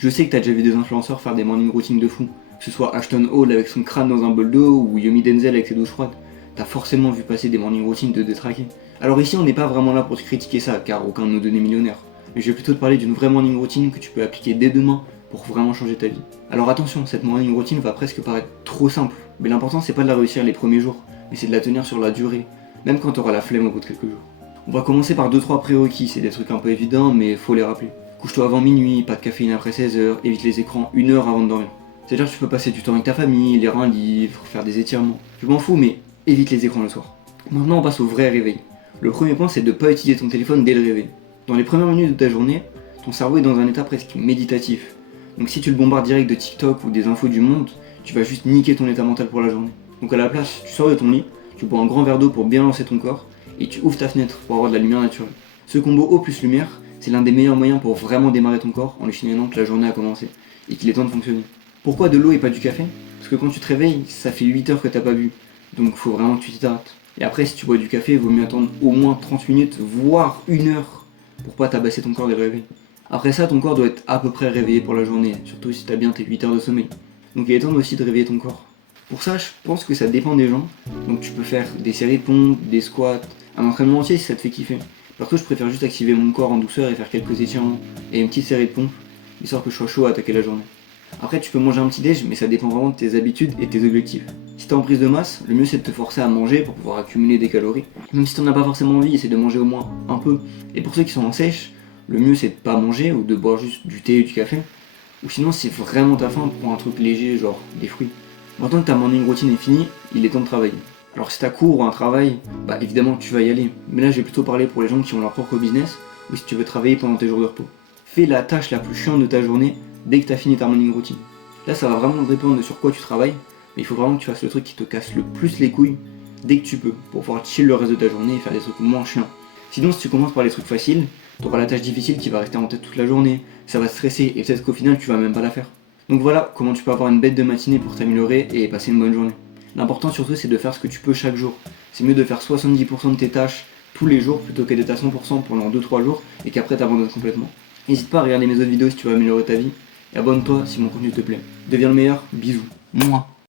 Je sais que t'as déjà vu des influenceurs faire des morning routines de fou, que ce soit Ashton Hall avec son crâne dans un bol d'eau ou Yomi Denzel avec ses douches froides. T'as forcément vu passer des morning routines de détraqués. Alors ici on n'est pas vraiment là pour te critiquer ça, car aucun de nous deux n'est millionnaire. Mais je vais plutôt te parler d'une vraie morning routine que tu peux appliquer dès demain pour vraiment changer ta vie. Alors attention, cette morning routine va presque paraître trop simple, mais l'important c'est pas de la réussir les premiers jours, mais c'est de la tenir sur la durée, même quand t'auras la flemme au bout de quelques jours. On va commencer par 2-3 prérequis, c'est des trucs un peu évidents mais faut les rappeler. Couche-toi avant minuit, pas de caféine après 16h, évite les écrans 1 heure avant de dormir. C'est-à-dire que tu peux passer du temps avec ta famille, lire un livre, faire des étirements. Je m'en fous mais évite les écrans le soir. Maintenant on passe au vrai réveil. Le premier point c'est de ne pas utiliser ton téléphone dès le réveil. Dans les premières minutes de ta journée, ton cerveau est dans un état presque méditatif. Donc si tu le bombardes direct de TikTok ou des infos du monde, tu vas juste niquer ton état mental pour la journée. Donc à la place, tu sors de ton lit, tu bois un grand verre d'eau pour bien lancer ton corps, et tu ouvres ta fenêtre pour avoir de la lumière naturelle. Ce combo eau plus lumière, c'est l'un des meilleurs moyens pour vraiment démarrer ton corps en lui signalant que la journée a commencé, et qu'il est temps de fonctionner. Pourquoi de l'eau et pas du café? Parce que quand tu te réveilles, ça fait 8 heures que t'as pas bu, donc faut vraiment que tu t'hydrates. Et après, si tu bois du café, il vaut mieux attendre au moins 30 minutes, voire 1 heure, pour pas tabasser ton corps dès le réveil. Après ça, ton corps doit être à peu près réveillé pour la journée, surtout si t'as bien tes 8 heures de sommeil. Donc il est temps aussi de réveiller ton corps. Pour ça, je pense que ça dépend des gens. Donc tu peux faire des séries de pompes, des squats, un entraînement entier si ça te fait kiffer. Perso, je préfère juste activer mon corps en douceur et faire quelques étirements et une petite série de pompes, histoire que je sois chaud à attaquer la journée. Après, tu peux manger un petit déj, mais ça dépend vraiment de tes habitudes et de tes objectifs. Si t'es en prise de masse, le mieux c'est de te forcer à manger pour pouvoir accumuler des calories. Même si t'en as pas forcément envie, essaie de manger au moins un peu. Et pour ceux qui sont en sèche, le mieux c'est de pas manger ou de boire juste du thé ou du café. Ou sinon, si vraiment t'as faim, prends un truc léger, genre des fruits. Maintenant que ta morning routine est finie, il est temps de travailler. Alors si t'as cours ou un travail, bah évidemment tu vas y aller. Mais là, je vais plutôt parler pour les gens qui ont leur propre business ou si tu veux travailler pendant tes jours de repos. Fais la tâche la plus chiante de ta journée dès que t'as fini ta morning routine. Là, ça va vraiment dépendre de sur quoi tu travailles, mais il faut vraiment que tu fasses le truc qui te casse le plus les couilles dès que tu peux, pour pouvoir chill le reste de ta journée et faire des trucs moins chiants. Sinon, si tu commences par les trucs faciles, t'auras la tâche difficile qui va rester en tête toute la journée, ça va te stresser et peut-être qu'au final tu vas même pas la faire. Donc voilà comment tu peux avoir une bête de matinée pour t'améliorer et passer une bonne journée. L'important surtout c'est de faire ce que tu peux chaque jour. C'est mieux de faire 70% de tes tâches tous les jours plutôt que d'être à 100% pendant 2-3 jours et qu'après t'abandonnes complètement. N'hésite pas à regarder mes autres vidéos si tu veux améliorer ta vie et abonne-toi si mon contenu te plaît. Deviens le meilleur, bisous. Mouah.